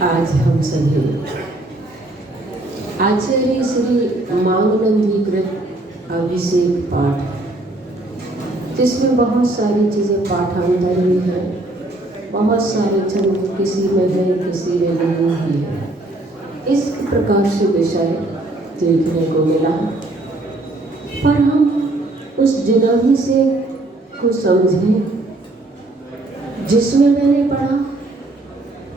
आज हम सभी आचार्य श्री मांगनंदीकृत अभिषेक पाठ, जिसमें बहुत सारी चीज़ें पाठांतर हुई हैं, बहुत सारे छंद किसी में है किसी में नहीं भी है। इस प्रकार से विषय देखने को मिला, पर हम उस जिनाभिषेक को समझें जिसमें मैंने पढ़ा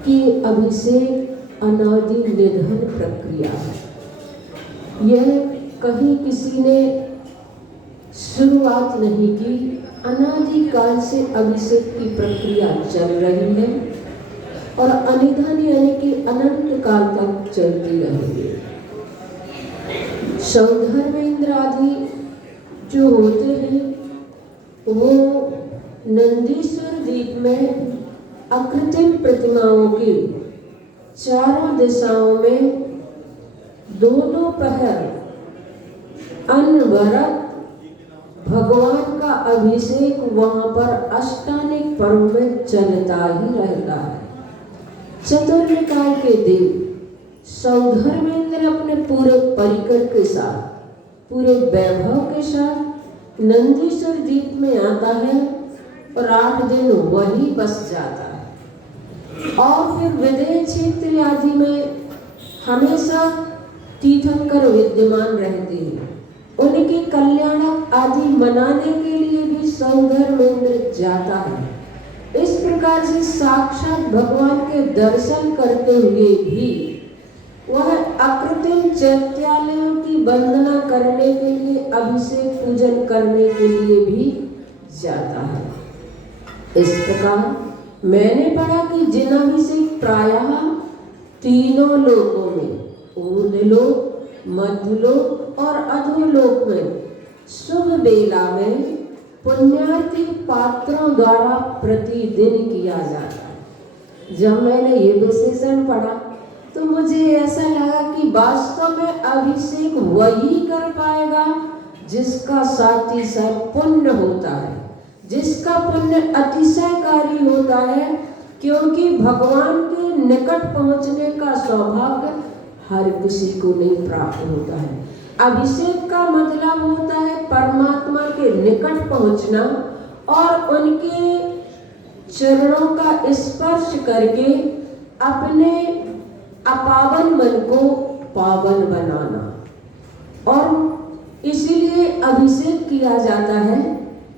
कि अभिषेक अनादि निधन प्रक्रिया है। यह कहीं किसी ने शुरुआत नहीं की, अनादि काल से अभिषेक की प्रक्रिया चल रही है और अनिधन यानी कि अनंत काल तक चलती रहेगी। सौधर्मेंद्र आदि जो होते हैं वो नंदीश्वर द्वीप में अकृत्रिम प्रतिमाओं की चारों दिशाओं में दो पहर अनवरत भगवान का अभिषेक वहां पर अष्टानिक पर्व में चलता ही रहता है। चतुर्निकाय के दिन सौधर्मेंद्र अपने पूरे परिकर के साथ, पूरे वैभव के साथ नंदीश्वर द्वीप में आता है और 8 दिन वही बस जाता है और फिर विदेह क्षेत्र आदि में हमेशा तीर्थंकर विद्यमान रहते हैं। उनके कल्याण आदि मनाने के लिए भी सौधर्मेंद्र जाता है। इस प्रकार से साक्षात भगवान के दर्शन करते हुए भी वह अकृत्रिम चैत्यालयों की वंदना करने के लिए, अभिषेक पूजन करने के लिए भी जाता है। इस प्रकार मैंने पढ़ा कि जिनाभिषेक प्रायः तीनों लोकों में, ऊर्ध्वलोक, मध्यलोक और अधोलोक में शुभ बेला में पुण्यार्थी पात्रों द्वारा प्रतिदिन किया जाता है। जब मैंने ये विशेषण पढ़ा तो मुझे ऐसा लगा कि वास्तव में अभिषेक वही कर पाएगा जिसका साथी साथ पुण्य होता है, जिसका पुण्य अतिशयकारी होता है, क्योंकि भगवान के निकट पहुंचने का सौभाग्य हर किसी को नहीं प्राप्त होता है। अभिषेक का मतलब होता है परमात्मा के निकट पहुंचना और उनके चरणों का स्पर्श करके अपने अपावन मन को पावन बनाना। और इसीलिए अभिषेक किया जाता है,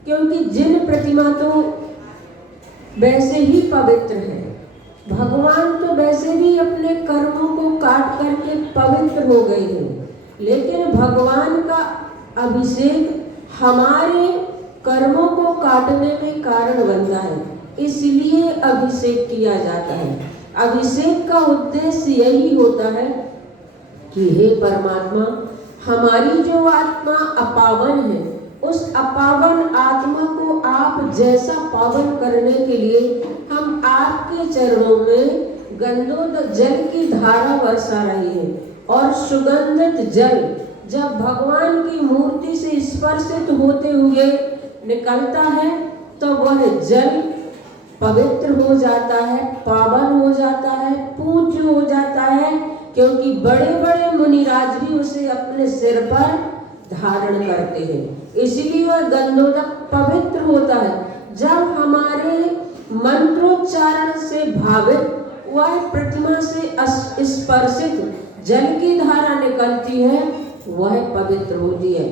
क्योंकि जिन प्रतिमा तो वैसे ही पवित्र है, भगवान तो वैसे भी अपने कर्मों को काट करके पवित्र हो गए हैं, लेकिन भगवान का अभिषेक हमारे कर्मों को काटने में कारण बनता है, इसलिए अभिषेक किया जाता है। अभिषेक का उद्देश्य यही होता है कि हे परमात्मा, हमारी जो आत्मा अपावन है, उस अपावन आत्मा को आप जैसा पावन करने के लिए हम आपके चरणों में गंधोदक जल की धारा बरसा रहे हैं। और सुगंधित जल जब भगवान की मूर्ति से स्पर्शित होते हुए निकलता है तो वह जल पवित्र हो जाता है, पावन हो जाता है, पूज्य हो जाता है, क्योंकि बड़े बड़े मुनिराज भी उसे अपने सिर पर धारण करते हैं, इसलिए वह गंधोदक पवित्र होता है। जब हमारे मंत्रोच्चारण से भावित वह प्रतिमा से स्पर्शित जल की धारा निकलती है, वह पवित्र होती है।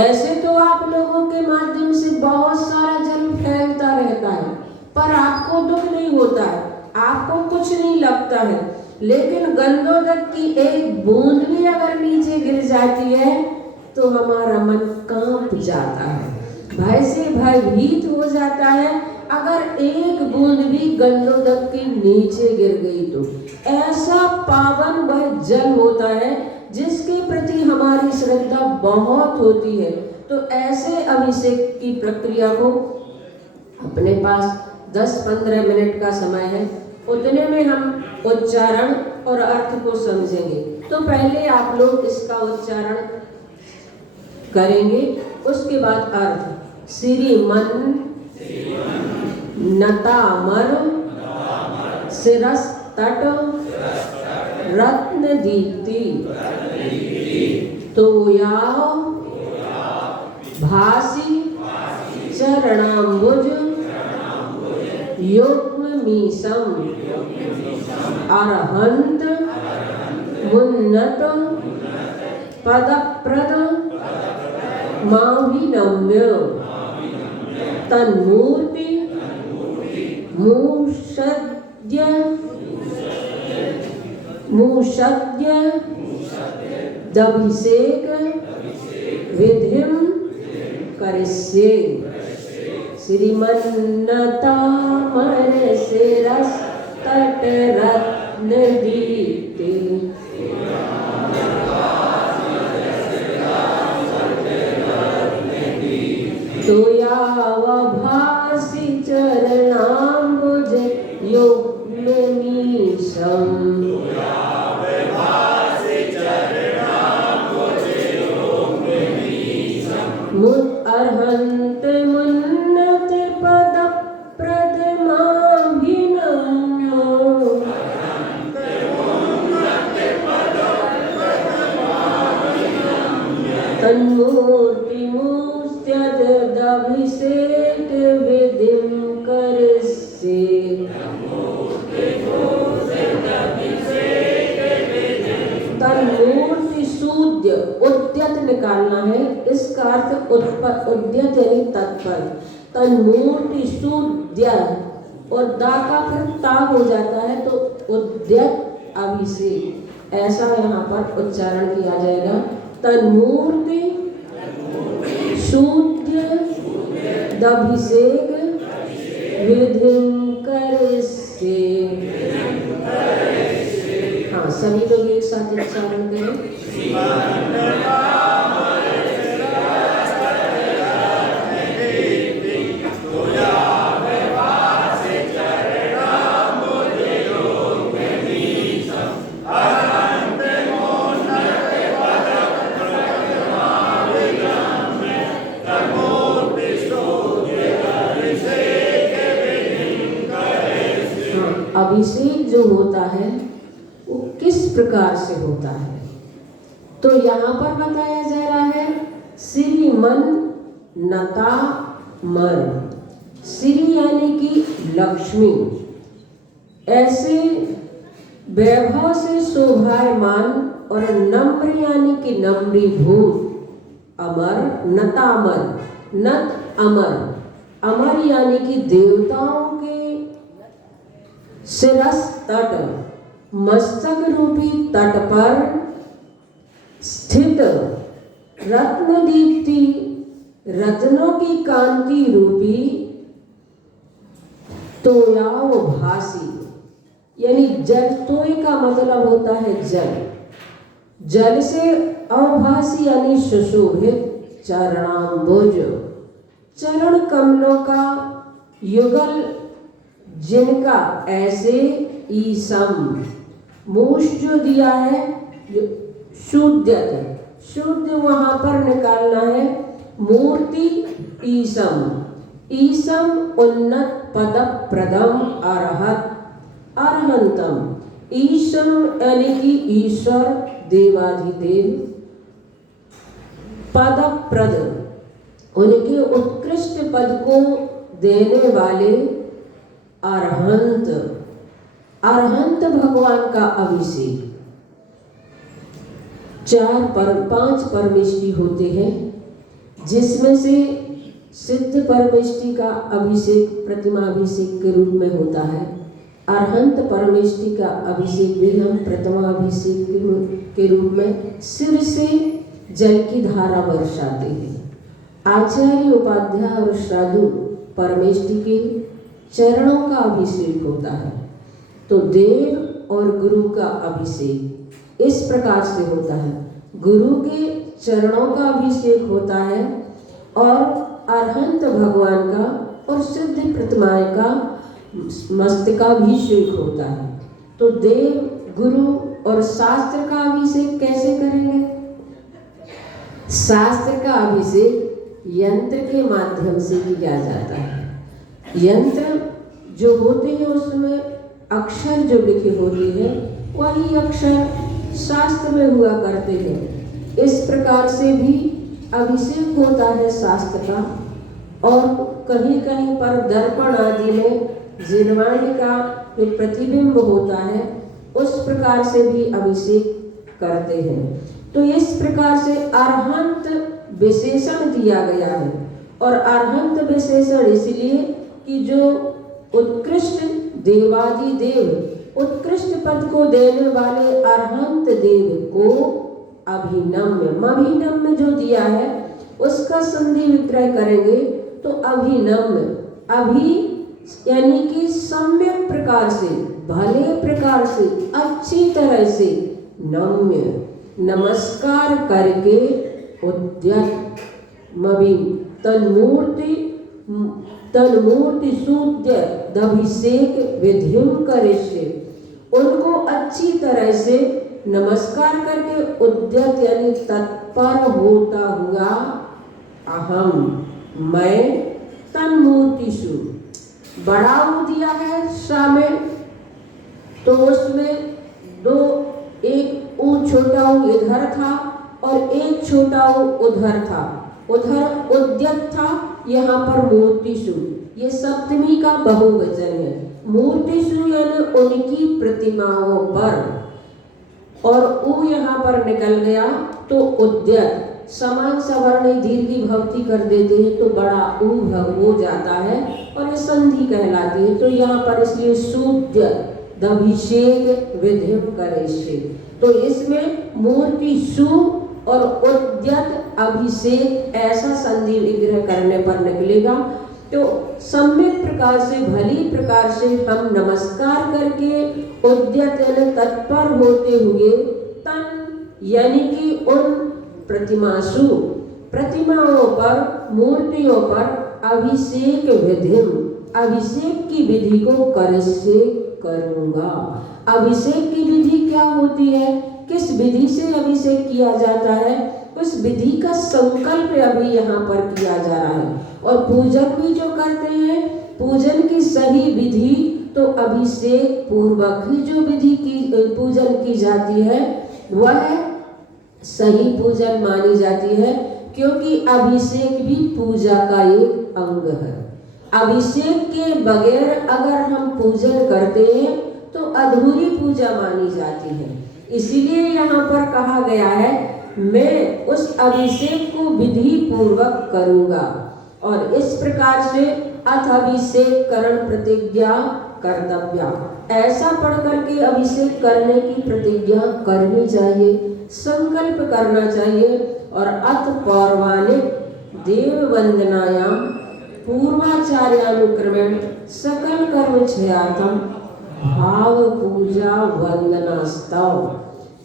ऐसे तो आप लोगों के माध्यम से बहुत सारा जल फैलता रहता है, पर आपको दुख नहीं होता है, आपको कुछ नहीं लगता है, लेकिन गंधोदक की एक बूंद भी अगर नीचे गिर जाती है तो हमारा मन कांप जाता है, भय से भयभीत हो जाता है। अगर एक बूंद भी गंधोदक के नीचे गिर गई तो ऐसा पावन वह जल होता है जिसके प्रति हमारी श्रद्धा बहुत होती है। तो ऐसे अभिषेक की प्रक्रिया को अपने पास 10-15 मिनट का समय है, उतने में हम उच्चारण और अर्थ को समझेंगे। तो पहले आप लोग इसका उच्चारण करेंगे, उसके बाद अर्थ। श्रीमन नतामर शिरस तट रत्न दीप्ति तोयाव भासी चरणाम्बुज युग्म मीसम अरहंत मुन्नत पदप्रद माभिनम्य तन्मूर्ति मूषद्य दभिषेक विधिम करिष्ये श्रीमन्नतामर शिरस तट रत्न दीप्ति तोयावभासि चरणाम्बुज युग्ममीशम् अर्हन्त मुन्नत पद प्रदमाभिनम्यो तन्मूर्तिमुस्त्यज दभिषेक विधिं करिष्ये तन्मूर्ति सूद्य उद्यत निकालना है, इसका अर्थ उद्यत यानी तत्पर। तन्मूर्ति सूद्य और दा का फिर ता हो जाता है तो उद्यत अभिषेक ऐसा यहाँ पर उच्चारण किया जाएगा। तन्मूर्ति सूद्य दभिषेक विधिं करिष्ये। हाँ, सभी लोग एक साथ उच्चारण करें। अभिषेक जो होता है वो किस प्रकार से होता है, तो यहाँ पर बताया जा रहा है श्रीमन्नतामर। श्री यानी कि लक्ष्मी, ऐसे वैभव से शोभायमान, और नम्र यानी कि नम्रीभूत। अमर नतामर, नत अमर, अमर यानी कि देवताओं के शिरस तट मस्तक रूपी तट पर स्थित रत्न दीप्ति, रत्नों की कांति रूपी तोयाव भासी यानी जल। तोय का मतलब होता है जल, जल से अवभासी यानी सुशोभित चरणाम्बुज, चरण कमलों का युगल जिनका ऐसे ईसम। मूष जो दिया है शुद्ध्यत, शुद्ध वहां पर निकालना है मूर्ति ईसम। ईसम उन्नत पद प्रदम अरहत अरहंतम। ईसम यानी कि ईश्वर देवाधिदेव, पद प्रद उनके उत्कृष्ट पद को देने वाले अरहंत। अरहंत भगवान का अभिषेक। 5 परमेष्टि होते हैं, जिसमें से सिद्ध परमेष्टि का अभिषेक प्रतिमाभिषेक के रूप में होता है। अरहंत परमेष्टि का अभिषेक भी हम प्रतिमाभिषेक के रूप में सिर से जल की धारा बरसाते हैं। आचार्य, उपाध्याय और साधु परमेष्टि के चरणों का अभिषेक होता है। तो देव और गुरु का अभिषेक इस प्रकार से होता है। गुरु के चरणों का अभिषेक होता है और अरहंत भगवान का और सिद्ध प्रतिमाएं का मस्तकाभिषेक होता है। तो देव, गुरु और शास्त्र का अभिषेक कैसे करेंगे? शास्त्र का अभिषेक यंत्र के माध्यम से किया जाता है। यंत्र जो होते हैं उसमें अक्षर जो लिखे होते हैं वही अक्षर शास्त्र में हुआ करते हैं। इस प्रकार से भी अभिषेक होता है शास्त्र का। और कहीं कहीं पर दर्पण आदि में जिनवाणी का जो प्रतिबिंब होता है उस प्रकार से भी अभिषेक करते हैं। तो इस प्रकार से अरहंत विशेषण दिया गया है। और अरहंत विशेषण इसलिए कि जो उत्कृष्ट देवादि देव उत्कृष्ट पद को देने वाले अरहंत देव को अभिनम्य जो दिया है उसका संधि विक्रय करेंगे तो अभिनम्य, अभि यानी कि सम्यक प्रकार से, भले प्रकार से, अच्छी तरह से नम्य नमस्कार करके उद्यत तन्मूर्ति सूद्य दभिषेक विधिम करिष्ये, उनको अच्छी तरह से नमस्कार करके उद्यत यानी तत्पर होता हुआ अहम मैं तन्मूर्तिषु, बड़ा ऊ दिया है शामिल, तो उसमें दो, एक ऊ छोटा ऊ इधर था और एक छोटा ऊ उधर था, उधर उद्यत था, यहाँ पर मूर्तिषु, ये सप्तमी का बहुवचन है। मूर्तिषु यानी उनकी प्रतिमाओं पर, और ऊ यहाँ पर निकल गया तो उद्यत, समान सवर्ण दीर्घी भक्ति कर देते हैं तो बड़ा ऊ हो जाता है और ये संधि कहलाती है। तो यहाँ पर इसलिए सूद्य दभिषेक विधिम करिष्ये, तो इसमें मूर्ति सु और उद्यत अभिषेक ऐसा संधि विग्रह करने पर निकलेगा। तो सम्यक प्रकार से, भली प्रकार से हम नमस्कार करके उद्यत यानी तत्पर होते हुए तन यानी कि उन प्रतिमासु, प्रतिमाओं पर, मूर्तियों पर अभिषेक विधिम, अभिषेक की विधि को करिष्ये करूंगा। अभिषेक की विधि क्या होती है, किस विधि से अभिषेक किया जाता है, उस विधि का संकल्प अभी यहाँ पर किया जा रहा है। और पूजन भी जो करते हैं, पूजन की सही विधि तो अभिषेक पूर्वक ही जो विधि की पूजन की जाती है वह सही पूजन मानी जाती है, क्योंकि अभिषेक भी पूजा का एक अंग है। अभिषेक के बगैर अगर हम पूजन करते हैं तो अधूरी पूजा मानी जाती है। इसीलिए यहाँ पर कहा गया है मैं उस अभिषेक को विधि पूर्वक करूँगा। और इस प्रकार से अथ अभिषेक करण प्रतिज्ञा कर्तव्या, ऐसा पढ़ करके अभिषेक करने की प्रतिज्ञा करनी चाहिए, संकल्प करना चाहिए। और अथ पौर्वाणिक देव वंदनायाम पूर्वाचार्यानुक्रमेण सकल कर्म क्षयार्थम भाव पूजा वंदना स्तव,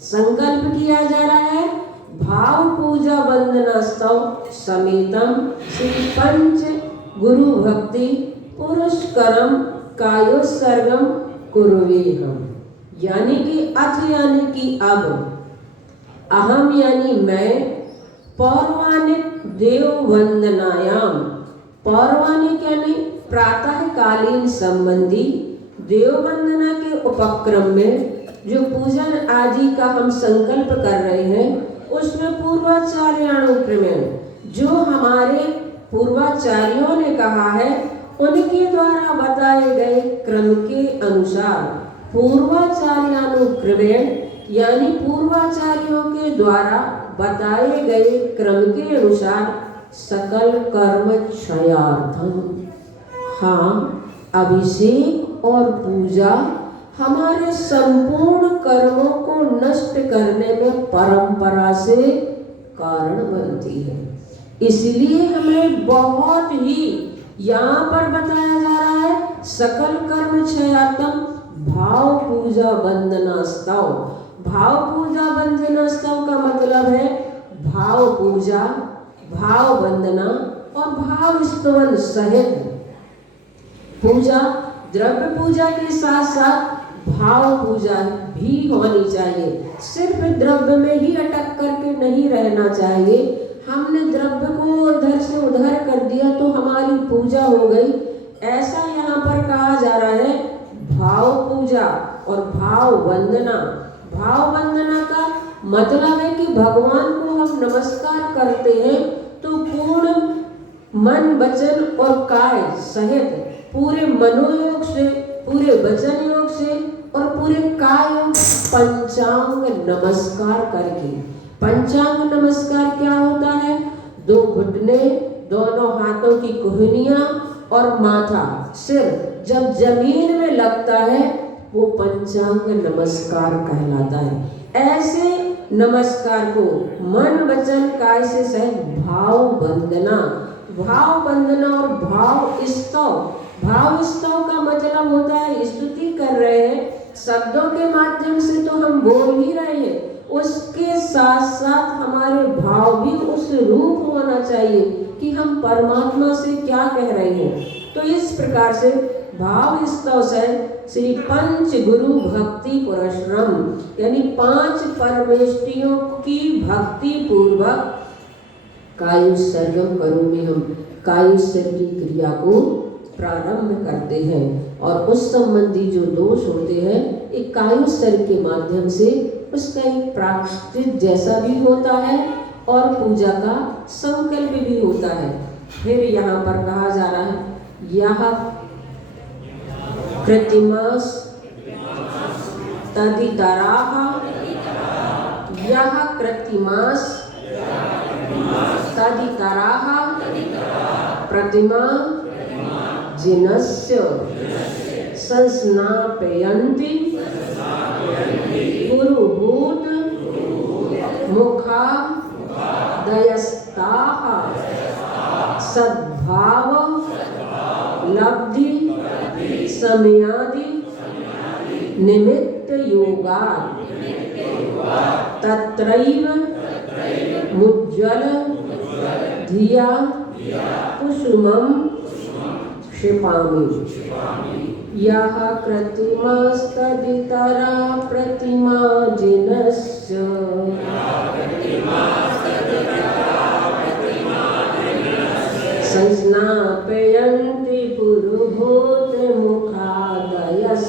संकल्प किया जा रहा है भाव पूजा वंदना स्तव समेतम श्री पंच गुरु भक्ति पुरस्करम कायोत्सर्गम कुर्वेहम, यानी कि अथ यानी कि अब, अहम यानी मैं, पौर्वाणिक देव वंदनायाम, पौर्वाणिक यानी प्रातःकालीन संबंधी देव वंदना के उपक्रम में जो पूजन आदि का हम संकल्प कर रहे हैं उसमें पूर्वाचार्यानुक्रमेण जो हमारे पूर्वाचार्यों ने कहा है उनके द्वारा बताए गए क्रम के अनुसार, पूर्वाचार्यानुक्रमेण यानी पूर्वाचार्यों के द्वारा बताए गए क्रम के अनुसार सकल कर्म क्षयार्थम, हाँ अभिषेक और पूजा हमारे संपूर्ण कर्मों को नष्ट करने में परंपरा से कारण बनती है। इसलिए हमें बहुत ही यहाँ पर बताया जा रहा है सकल कर्म क्षयार्थम भाव पूजा वंदना स्तव। भाव पूजा वंदना स्तव का मतलब है भाव पूजा, भाव वंदना और भाव स्तवन सहित पूजा, द्रव्य पूजा के साथ साथ भाव पूजा भी होनी चाहिए। सिर्फ द्रव्य में ही अटक करके नहीं रहना चाहिए। हमने द्रव्य को इधर से उधर कर दिया तो हमारी पूजा हो गई, ऐसा यहाँ पर कहा जा रहा है भाव पूजा और भाव वंदना। भाव वंदना का मतलब है कि भगवान को हम नमस्कार करते हैं तो पूर्ण मन, वचन और काय सहित पूरे मनोयोग से, पूरे वचन योग से और पूरे काय योग पंचांग नमस्कार करके। पंचांग नमस्कार क्या होता है? 2 घुटने, दोनों हाथों की कोहनियां और माथा, सिर जब जमीन में लगता है वो पंचांग नमस्कार कहलाता है। ऐसे नमस्कार को मन, वचन, काय से सहित भाव वंदना, भाव वंदना और भाव स्तव। भाव स्तव का मतलब होता है स्तुति कर रहे हैं, शब्दों के माध्यम से तो हम बोल ही रहे हैं, उसके साथ साथ हमारे भाव भी उस रूप होना चाहिए कि हम परमात्मा से क्या कह रहे हैं। तो इस प्रकार से भाव स्तव से श्री पंच गुरु भक्ति पुरस्रम यानी 5 परमेष्टियों की भक्ति पूर्वक कायुत्सर्गम करो में हम कायुत्सर्ग की क्रिया को प्रारंभ करते हैं। और उस संबंधी जो दोष होते हैं एक कायुत्सर्ग के माध्यम से उसका एक प्रायश्चित जैसा भी होता है और पूजा का संकल्प भी होता है। फिर यहाँ पर कहा जा रहा है यह कृतिमास तदितराः, यह कृतिमास तदितराः प्रतिमा जिनस्य संस्नापयन्ति पुरुहूत मुखा दयस्ताः सद्भाव लब्धि समयादि निमित्त योगात् तत्रैव मुज्ज्वल धिया कुसुमं क्षिपामि। यः कृतिमास्तदितरा प्रतिमा जिनस्य संस्नापयन्ति पुरुहूत मुखादयस्ताः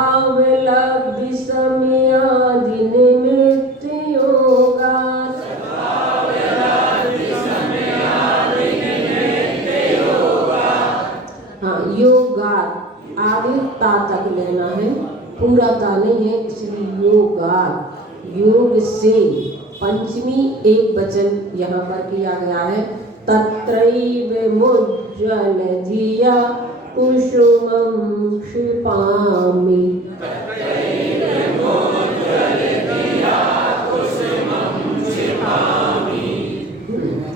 सद्भावलब्धि समयादि निमित्त योगात्। हाँ, योगात् आगे ता तक लेना है, पूरा ता नहीं है, इसलिए योगात् योग से पंचमी एक वचन यहाँ पर किया गया है। तत्रैव मुज्ज्वल धिया कुसुमं क्षिपामि।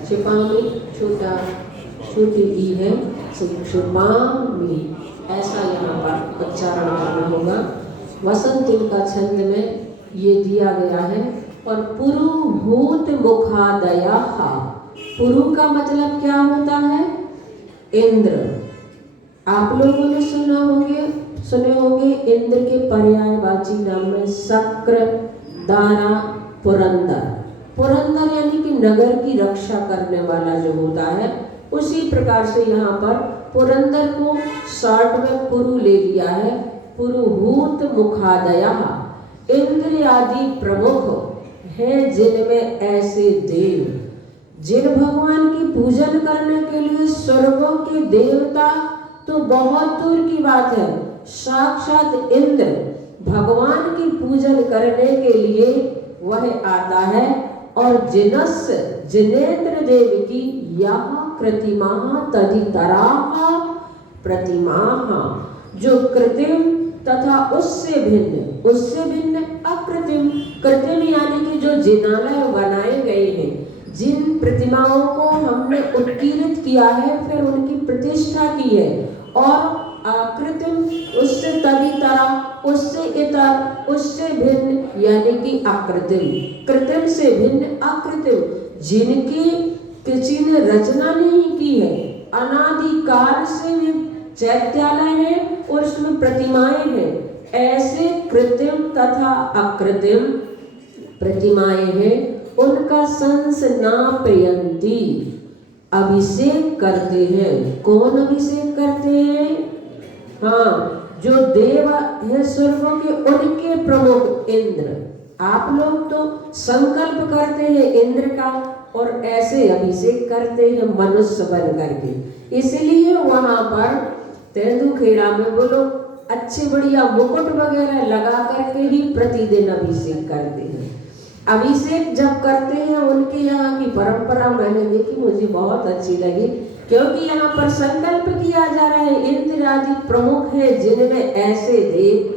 क्षिपामि छोटा छोटी ई है, क्षिपामि ऐसा यहाँ पर उच्चारण करना होगा। वसंत का छंद में ये दिया गया है। और पुरुहूत मुखादयः, पुरु का मतलब क्या होता है? इंद्र। आप लोगों ने सुने होंगे इंद्र के पर्यायवाची नाम में शक्र, दारा, पुरंदर। पुरंदर यानी कि नगर की रक्षा करने वाला जो होता है, उसी प्रकार से यहाँ पर पुरंदर को शॉर्ट में पुरु ले लिया है। पुरुहूत मुखादयः, इंद्र आदि प्रमुख हैं जिनमें ऐसे देव, जिन भगवान की पूजन करने के लिए स्वर्गों के देवता तो बहुत दूर की बात है, साक्षात इंद्र भगवान की पूजन करने के लिए वह आता है। और जिनस्य जिनेन्द्र देव की यह कृतिमा तदितराः प्रतिमाः, जो कृत्रिम तथा उससे भिन्न अकृत्रिम, कृत्रिम यानी कि जो जिनालय बनाए गए हैं, जिन प्रतिमाओं को हमने उत्कीर्णित किया है, फिर उनकी प्रतिष्ठा की है। और अकृत्रिम उससे तदितरा, उससे इतर, उससे भिन्न यानी कि अकृत्रिम, कृत्रिम से भिन्न अकृत्रिम, जिनकी किसी ने रचना नहीं की है, अनादिकाल से चैत्यालय है और उसमें प्रतिमाएं हैं, ऐसे कृत्रिम तथा अकृत्रिम प्रतिमाएं हैं, उनका संस्नापयन्ति अभिषेक करते हैं। कौन अभिषेक करते हैं? हाँ, जो देव है स्वर्गों के, उनके प्रमुख इंद्र। आप लोग तो संकल्प करते हैं इंद्र का और ऐसे अभिषेक करते हैं मनुष्य बन करके। इसलिए वहां पर तेंदुखेड़ा में वो लोग अच्छे बढ़िया मुकुट वगैरह लगा करके ही प्रतिदिन अभिषेक करते हैं। अभिषेक जब करते हैं उनके यहाँ की परंपरा मैंने देखी, मुझे बहुत अच्छी लगी, क्योंकि यहाँ पर संकल्प किया जा रहा है इंद्र आदि प्रमुख है जिनमें ऐसे देव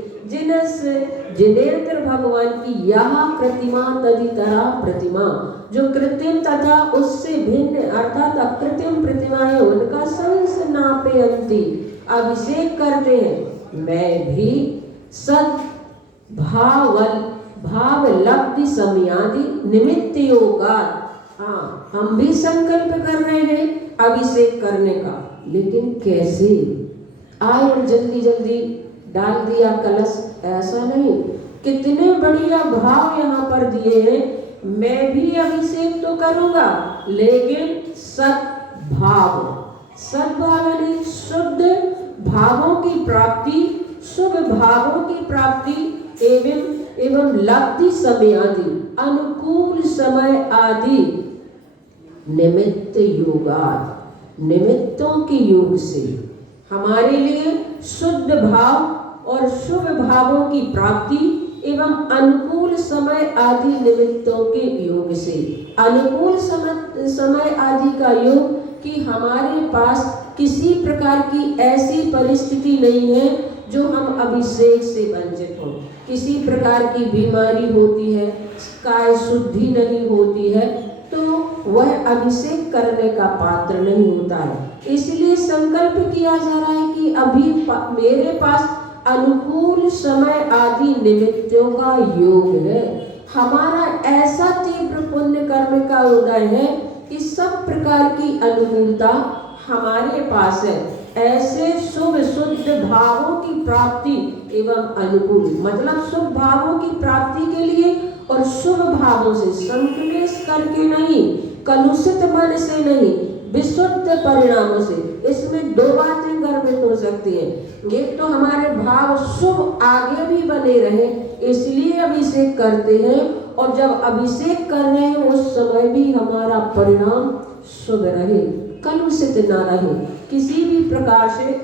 जिनेंद्र भगवान की यह प्रतिमा तदितरा प्रतिमा, जो कृत्रिम तथा उससे भिन्न अर्थात अकृत्रिम प्रतिमाएं उनका संस नापयंती अभिषेक करते हैं। मैं भी सद भाव लब्धि समयादि निमित्त योगा, हाँ हम भी संकल्प कर रहे हैं अभिषेक करने का, लेकिन कैसे? आए और जल्दी जल्दी डाल दिया कलश, ऐसा नहीं। कितने बढ़िया भाव यहाँ पर दिए हैं। मैं भी अभिषेक तो करूंगा, लेकिन सद्भाव, सद्भाव यानी शुद्ध भावों की प्राप्ति, शुभ भावों की प्राप्ति एवं लब्धि समय आदि, अनुकूल समय आदि निमित्त योगा, निमित्तों के योग से हमारे लिए शुद्ध भाव और शुभ भावों की प्राप्ति एवं अनुकूल समय आदि निमित्तों के योग से। अनुकूल समय आदि का योग कि हमारे पास किसी प्रकार की ऐसी परिस्थिति नहीं है जो हम अभिषेक से वंचित हो। किसी प्रकार की बीमारी होती है, काय शुद्धि नहीं होती है, तो वह अभिषेक करने का पात्र नहीं होता है। इसलिए संकल्प किया जा रहा है कि अभी मेरे पास अनुकूल समय आदि निमित्तों का योग है। हमारा ऐसा तीव्र पुण्य कर्म का उदय है कि सब प्रकार की अनुकूलता हमारे पास है। ऐसे शुभ शुद्ध भावों की प्राप्ति एवं अनुकूल, मतलब शुभ भावों की प्राप्ति के लिए और शुभ भावों से संकलेश करके नहीं, कलुषित मन से नहीं, विशुद्ध परिणामों से। इसमें दो बातें गर्भित हो सकती है। एक तो हमारे भाव शुभ आगे भी बने रहे, इसलिए अभिषेक करते हैं, और जब अभिषेक कर रहे हैं उस समय भी हमारा परिणाम शुभ रहे, कलुषित ना रहे, किसी भी प्रकार से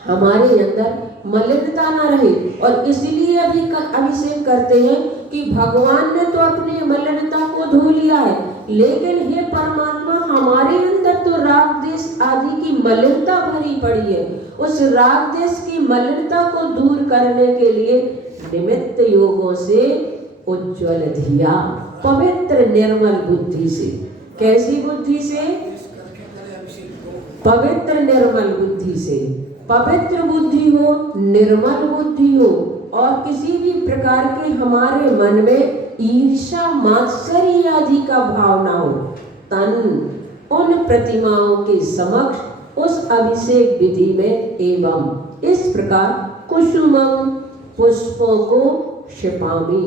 हमारे अंदर मलिनता ना रहे। और इसलिए अभिषेक करते हैं कि भगवान ने तो अपनी मलिनता को धो लिया है, लेकिन हे परमात्मा हमारे अंदर तो राग देश आदि की मलिनता भरी पड़ी है। उस राग देश की मलिनता को दूर करने के लिए निमित्त योगों से उज्ज्वल धिया, पवित्र निर्मल बुद्धि से। कैसी बुद्धि से? पवित्र निर्मल बुद्धि से। पवित्र बुद्धि हो, निर्मल बुद्धि हो, और किसी भी प्रकार के हमारे मन में ईर्ष्या मात्सर्य आदि का भाव ना हो। तन उन प्रतिमाओं के समक्ष उस अभिषेक विधि में एवं इस प्रकार कुसुमम पुष्पों को क्षिपामि,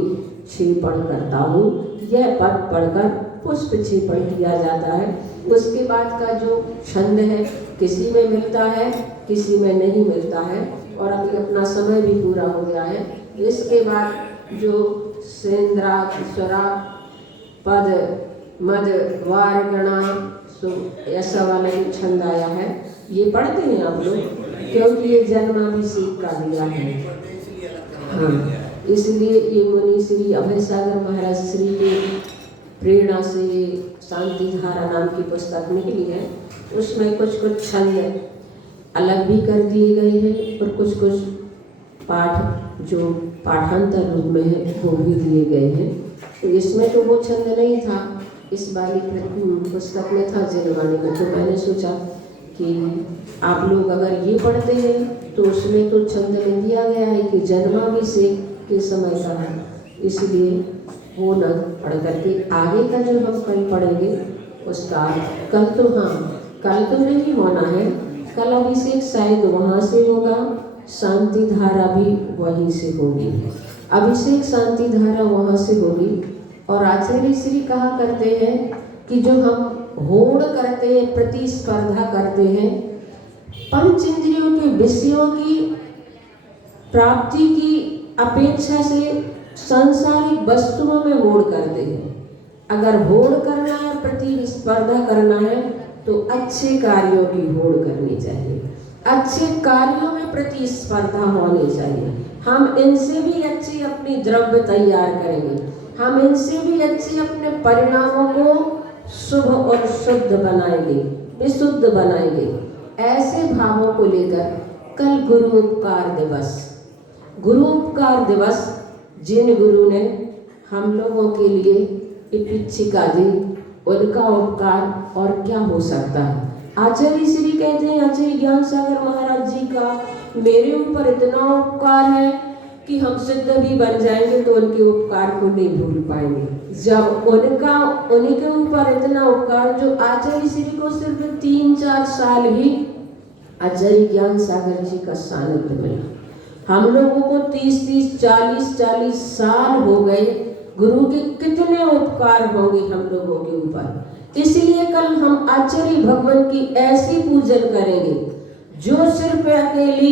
क्षेपण करता हूँ। यह पद पढ़कर पुष्प क्षेपण किया जाता है। उसके बाद का जो छंद है किसी में मिलता है, किसी में नहीं मिलता है, और अभी अपना समय भी पूरा हो गया है। इसके बाद जो सेंद्रा स्वरा पद मद वार गणा ऐसा वाला एक छंद आया है, ये पढ़ते हैं आप लोग, क्योंकि ये जन्माभिषेक का दिया है। हाँ, इसलिए ये मुनि श्री अभय सागर महाराज श्री के प्रेरणा से शांति धारा नाम की पुस्तक निकली है। उसमें कुछ कुछ छंद अलग भी कर दिए गए हैं और कुछ कुछ पाठ जो पाठांतर रूप में है वो भी दिए गए हैं। तो इसमें तो वो छंद नहीं था, इस वाली पुस्तक में था जनवाणी में। तो मैंने सोचा कि आप लोग अगर ये पढ़ते हैं तो उसमें तो छंद में दिया गया है कि जन्माभिषेक के समय का है, इसलिए वो न पढ़ करके आगे का जो हम कल पढ़ेंगे उसका कल तो नहीं होना है। कल अभिषेक शायद वहाँ से होगा, शांति धारा भी वहीं से होगी। अभिषेक शांति धारा वहाँ से होगी। और आचार्य श्री कहा करते हैं कि जो हम होड़ करते हैं, प्रतिस्पर्धा करते हैं, पंच इंद्रियों के विषयों की प्राप्ति की अपेक्षा से सांसारिक वस्तुओं में होड़ करते हैं। अगर होड़ करना है, प्रतिस्पर्धा करना है, तो अच्छे कार्यों की होड़ करनी चाहिए, अच्छे कार्यों में प्रतिस्पर्धा होनी चाहिए। हम इनसे भी अच्छी अपनी द्रव्य तैयार करेंगे, हम इनसे भी अच्छे अपने परिणामों को शुभ और शुद्ध बनाएंगे, विशुद्ध बनाएंगे। ऐसे भावों को लेकर कल गुरु उपकार दिवस, गुरु उपकार दिवस, जिन गुरु ने हम लोगों के लिए इपिच्छिका दी, उनका उपकार और क्या हो सकता है। आचार्य श्री कहते हैं, आचार्य ज्ञान सागर महाराज जी का मेरे ऊपर इतना उपकार है कि हम सिद्ध भी बन जाएंगे तो उनके उपकार को नहीं भूल पाएंगे। जब उन्हीं के ऊपर इतना उपकार, जो आचार्य श्री को सिर्फ 3-4 साल ही आचार्य ज्ञान सागर जी का सानिध्य मिला, हम लोगों को 30-30, 40-40 साल हो गए। गुरु के कितने उपकार होंगे हम लोगों के ऊपर। इसलिए कल हम आचार्य भगवान की ऐसी पूजन करेंगे जो सिर्फ अकेली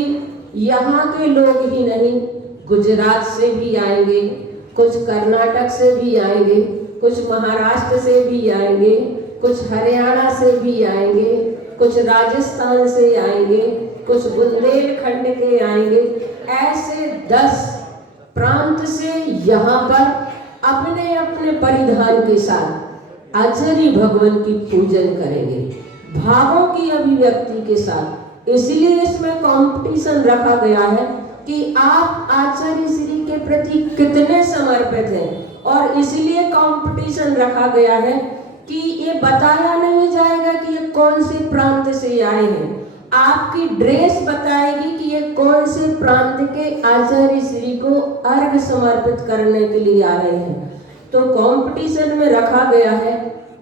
यहाँ के लोग ही नहीं, गुजरात से भी आएंगे, कुछ कर्नाटक से भी आएंगे, कुछ महाराष्ट्र से भी आएंगे, कुछ हरियाणा से भी आएंगे, कुछ राजस्थान से आएंगे, कुछ बुंदेलखंड के आएंगे। ऐसे 10 प्रांत से यहाँ पर अपने अपने परिधान के साथ आचार्य भगवान की पूजन करेंगे, भावों की अभिव्यक्ति के साथ। इसलिए इसमें कंपटीशन रखा गया है कि आप आचार्य श्री के प्रति कितने समर्पित हैं, और इसलिए कंपटीशन रखा गया है कि ये बताया नहीं जाएगा कि ये कौन से प्रांत से आए हैं। आपकी ड्रेस बताएगी कि ये कौन से प्रांत के आचार्य श्री को अर्घ समर्पित करने के लिए आ रहे हैं। तो कंपटीशन में रखा गया है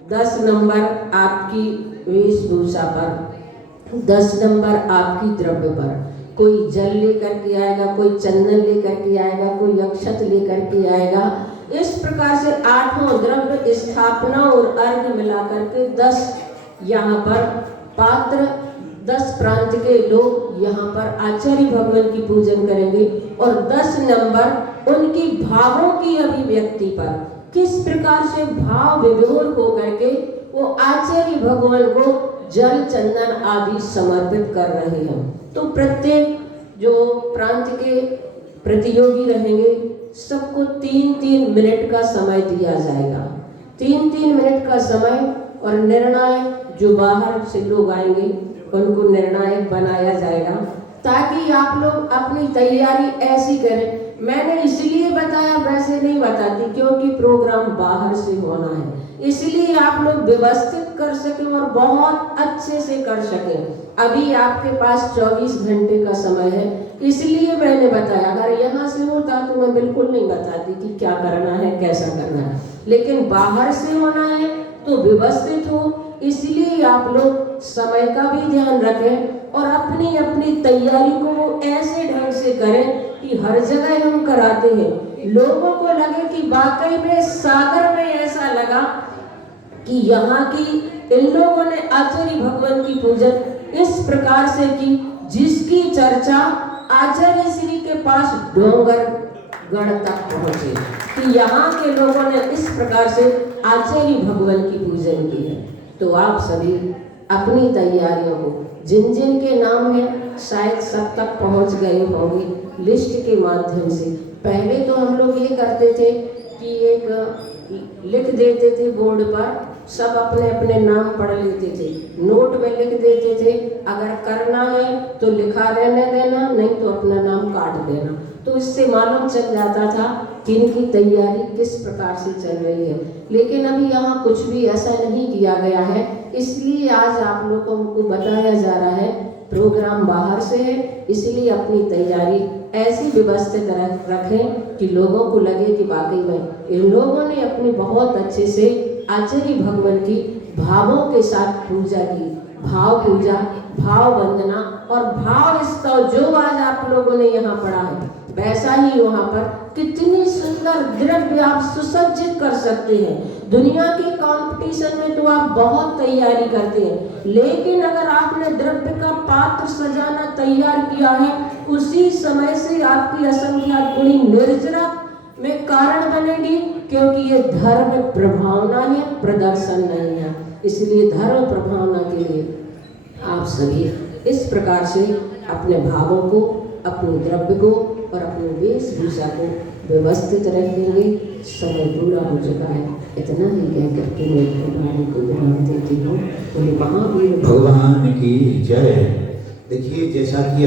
10 नंबर आपकी वेशभूषा पर, 10 नंबर आपकी द्रव्य पर। कोई जल लेकर के आएगा, कोई चंदन लेकर के आएगा, कोई अक्षत लेकर के आएगा। इस प्रकार से 8 द्रव्य स्थापना और अर्घ मिलाकर के 10 यहाँ पर पात्र, 10 प्रांत के लोग यहाँ पर आचार्य भगवान की पूजन करेंगे। और 10 नंबर उनकी भावों की अभिव्यक्ति पर, किस प्रकार से भाव विभोर होकर के वो आचार्य भगवान को जल चंदन आदि समर्पित कर रहे हैं। तो प्रत्येक जो प्रांत के प्रतियोगी रहेंगे सबको 3-3 मिनट का समय दिया जाएगा, 3-3 मिनट का समय। और निर्णायक जो बाहर से लोग आएंगे उनको निर्णायक बनाया जाएगा, ताकि आप लोग अपनी तैयारी ऐसी करें। मैंने इसलिए बताया, वैसे नहीं बताती, क्योंकि प्रोग्राम बाहर से होना है, इसलिए आप लोग व्यवस्थित कर सकें और बहुत अच्छे से कर सकें। अभी आपके पास 24 घंटे का समय है, इसलिए मैंने बताया। अगर यहाँ से होता तो मैं बिल्कुल नहीं बताती कि क्या करना है, कैसा करना है, लेकिन बाहर से होना है तो व्यवस्थित हो। इसलिए आप लोग समय का भी ध्यान रखें और अपनी अपनी तैयारी को वो ऐसे ढंग से करें कि हर जगह हम कराते हैं, लोगों को लगे कि वाकई में सागर में ऐसा लगा कि यहाँ की इन लोगों ने आचार्य भगवान की पूजन इस प्रकार से की जिसकी चर्चा आचार्य श्री के पास डोंगर गढ़ तक पहुंचे, कि यहाँ के लोगों ने इस प्रकार से आचार्य भगवान की पूजन की है। तो आप सभी अपनी तैयारियों को, जिन जिन के नाम है शायद सब तक पहुंच गए होंगे लिस्ट के माध्यम से। पहले तो हम लोग ये करते थे कि एक लिख देते थे बोर्ड पर, सब अपने अपने नाम पढ़ लेते थे, नोट में लिख देते थे। अगर करना है तो लिखा रहने देना, नहीं तो अपना नाम काट देना। तो इससे मालूम चल जाता था कि इनकी तैयारी किस प्रकार से चल रही है। लेकिन अभी यहाँ कुछ भी ऐसा नहीं किया गया है, इसलिए आज आप लोगों को बताया जा रहा है प्रोग्राम बाहर से है, इसलिए अपनी तैयारी ऐसी व्यवस्थित रखें कि लोगों को लगे कि वाकई में इन लोगों ने अपनी बहुत अच्छे से आचार्य भगवान की भावों के साथ पूजा की। भाव पूजा, भाव वंदना और भाव स्तव जो आज आप लोगों ने यहाँ पढ़ा है, वैसा ही वहाँ पर कितनी सुंदर द्रव्य आप सुसज्जित कर सकते हैं। दुनिया के कंपटीशन में तो आप बहुत तैयारी करते हैं, लेकिन अगर आपने द्रव्य का पात्र सजाना तैयार किया है, उसी समय से आपकी असंख्यात गुणी निर्जरा में कारण बनेगी, क्योंकि ये धर्म प्रभावना है, प्रदर्शन नहीं है। इसलिए धर्म प्रभावना के लिए आप सभी इस प्रकार से अपने भावों को, अपने द्रव्य को और अपने वेशभूषा को व्यवस्थित रखेंगे। समय पूरा हो चुका है, इतना ही कह करके मैं अपने वाणी को विराम देती हूँ। महावीर भगवान की जय। देखिए, जैसा कि